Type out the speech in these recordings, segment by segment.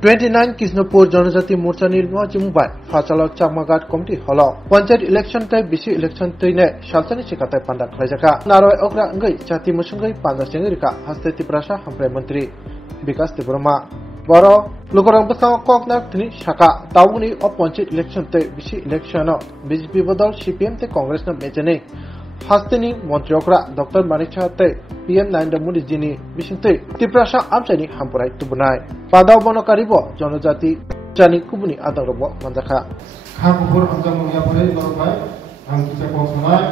29 Kisnupur Janajati Morcha ni Mumbai Phachalo Chakmagat Committee Holo Panchayat election tai bisi election tai ne Shalsani Chikatai Pandak Khajaka Naroi Okra Ngai Chati Musungai Panda Chengrika Haste Tiprasha Hampre Mantri Bikas Tibrama Boro Lukorang Basang Koknak Tini Shaka Tauni of Panchayat election tai bisi election BJP Bodol CPM te Congress na Mejani Hastini Montreokra Dr. Manikcha te PM Narendra Modi jini bisingte Tiprasha Amchani Hampurai Tubunai Padau Bono Karibo Janajati Jani Kubuni Adarobo Mandaka Khapur Amjamu Yapore Norbai Hamkita Kosonai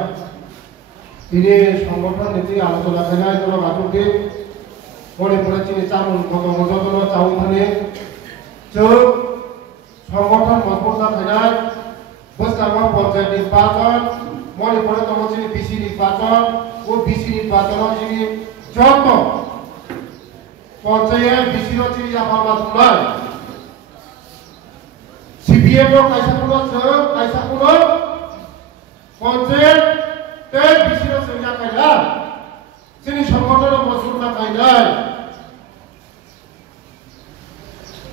Ini Sanggotan Niti Alatola Khanai Tola Gatuke Mori Purachini Chamun Koto Mojotono Chaumhane Jo Sanggotan Mapurta Khanai Bostama Panchayat Nirbacan Mori Puratomo Chini BC Nirbacan O BC নির্বাচন যিনি যত পঞ্চায়েত বিসির চিনি আপামাত নয় CPM ও কাইসাকুলো পঞ্চায়েত তে বিসির চিনি কাইলা চিনি সংগঠন মজুর না কাইলাই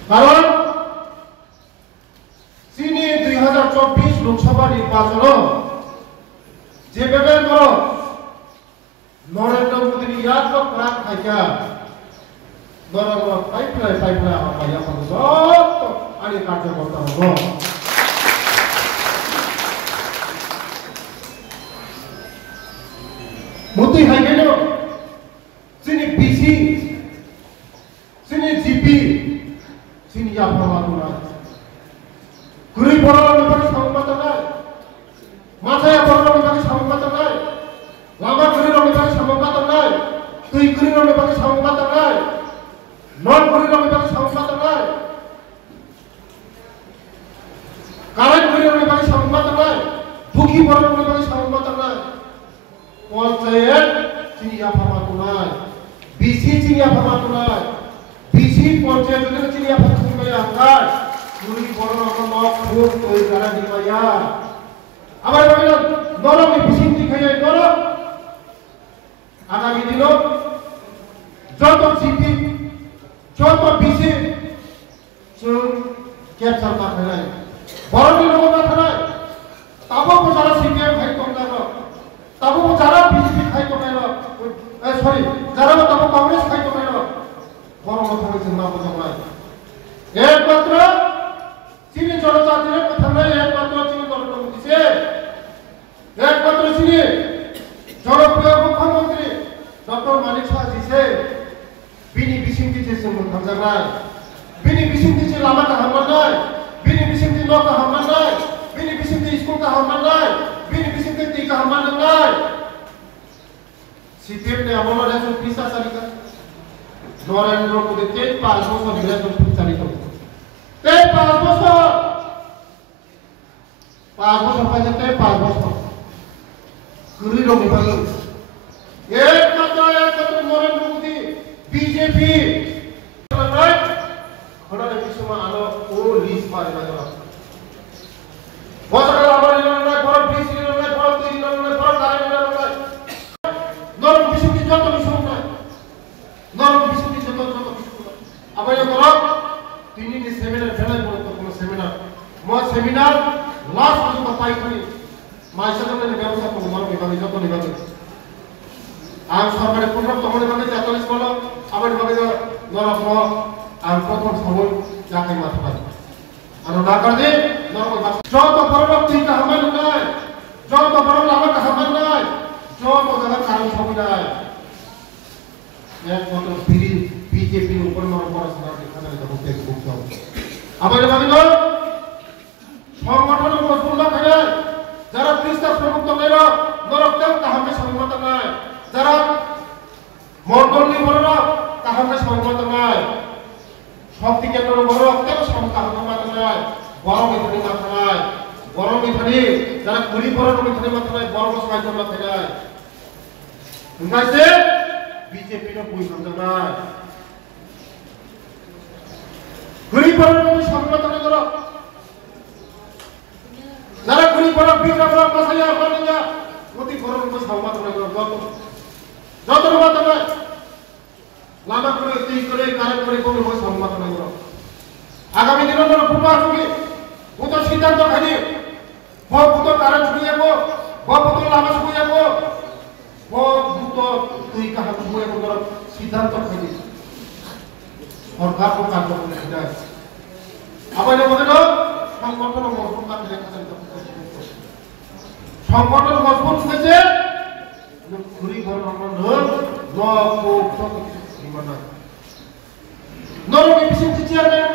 কারণ চিনি 2024 লোকসভা নির্বাচন যেভাবে করো Narendra Modi yaad ko pran khaya Narendra pipeline apaya panjat ani karya karta hobo Modi haigelo sini BC sini GP sini yaphamatuna Guri boror nibagi sambata nai Mathaya boror nibagi sambata nai Lama kuri rong nibagi sambata nai Tui kuri rong nibagi sambata nai Non kuri rong nibagi sambata nai Karen kuri rong nibagi sambata nai Duki boror nibagi sambata nai Panchayat chini yapamatunai BC chini yapamatunai BC panchayat jodine chini yapamatunai angkai Kuri boror nibagi khub tui kara dimaya Abar bagilan norong ni BC dikhaya norong আগামী দিনও যত GP যত BC capture না ফেলাই বড় লোক না ফেলাই তাবো যারা সিপিএম খাই কম না তাবো যারা বিজেপি খাই কম না সরি যারা তাবো কংগ্রেস খাই কম না বড় কথা হচ্ছে না বোঝা না একমাত্র চিনি জনজাতির কথা নয় একমাত্র চিনি নরেন্দ্র মোদী সে একমাত্র চিনি জনপ্রিয় মুখ্যমন্ত্রী ডক্টর মানিকশা জি से बिनी बिसिंति से मुखामजानाय बिनी बिसिंति से लामा का हमनाय बिनी बिसिंति नो का हमनाय बिनी बिसिंति स्कूल का हमनाय बिनी बिसिंति ती का हमनाय सीपीएम ने আমল রেশন পিসা চালিকা নরেন্দ্র মোদী তে 5 বছর রেশন চালিত তে 5 বছর পাইছে 5 বছর Kuri rong nibagi একমাত্র নরেন্দ্র মোদী বিজেপি ঘটনা কিছুমান আলো ও লিস্ট পারে না বছর আমার নয় বড় বিসি নয় বড় তিন নয় বড় তারে নয় নরম বিসি যত বিষয় নয় নরম বিসি যত আবার করো তিনি নি সেমিনার ফেলাই বলতো কোন সেমিনার সেমিনার লাস্ট পর্যন্ত পাই করি মাইসাদের ব্যবস্থা করব নরম বিভাগে যত বিভাগে আম সরকারের প্রথম তখন বিভাগে 43 বলো আবার বিভাগে নরম আর প্রথম সময় যাকাই মাত্র পাই আর না করে নরম যত বড় ঠিক হামাল নয় যত বড় লাভা হামাল নয় যত জায়গা কারণ সবই নয় একমাত্র বিজেপির উপর নরম পড়াশোনা এখানে দেখতে বুঝতে হবে আবার বিভাগে সংগঠনের মজবুত না থাকে যারা প্রতিষ্ঠা প্রমুক্ত মেরা নরকতেও তাহাকে সংগত নয় যারা মন্ডলী বড় তাহাকে সংগত নয় শক্তি কেন্দ্র বড় রক্তেও সংগত নয় বড় মিথনি মাত্র নয় বড় মিথনি যারা কুড়ি বড় মিথনি মাত্র নয় বড় সবাই জন্য থেকে বুঝাইছে বিজেপির বই সংগত নয় কুড়ি বড় সংগত নয় যারা কুড়ি বড় বিজা বড় মাসাইয়া বানিয়া অতি বড় সংগত নয় যত মাত্র নয় লামা করে তিন করে কারেন্ট করে কোনো সংগত নয় जुगी बुतो सिद्धांत खाली वो बुतो कारण जुगी को वो बुतो लामा जुगी को वो बुतो तुई कहा जुगी को तो सिद्धांत खाली और काको काको ने हिदा अब ये बोले সংগঠন মজবুত না হলে সংগঠন মজবুত হয়েছে ঘুরি ঘর নরম বিসিসি চেয়ারম্যান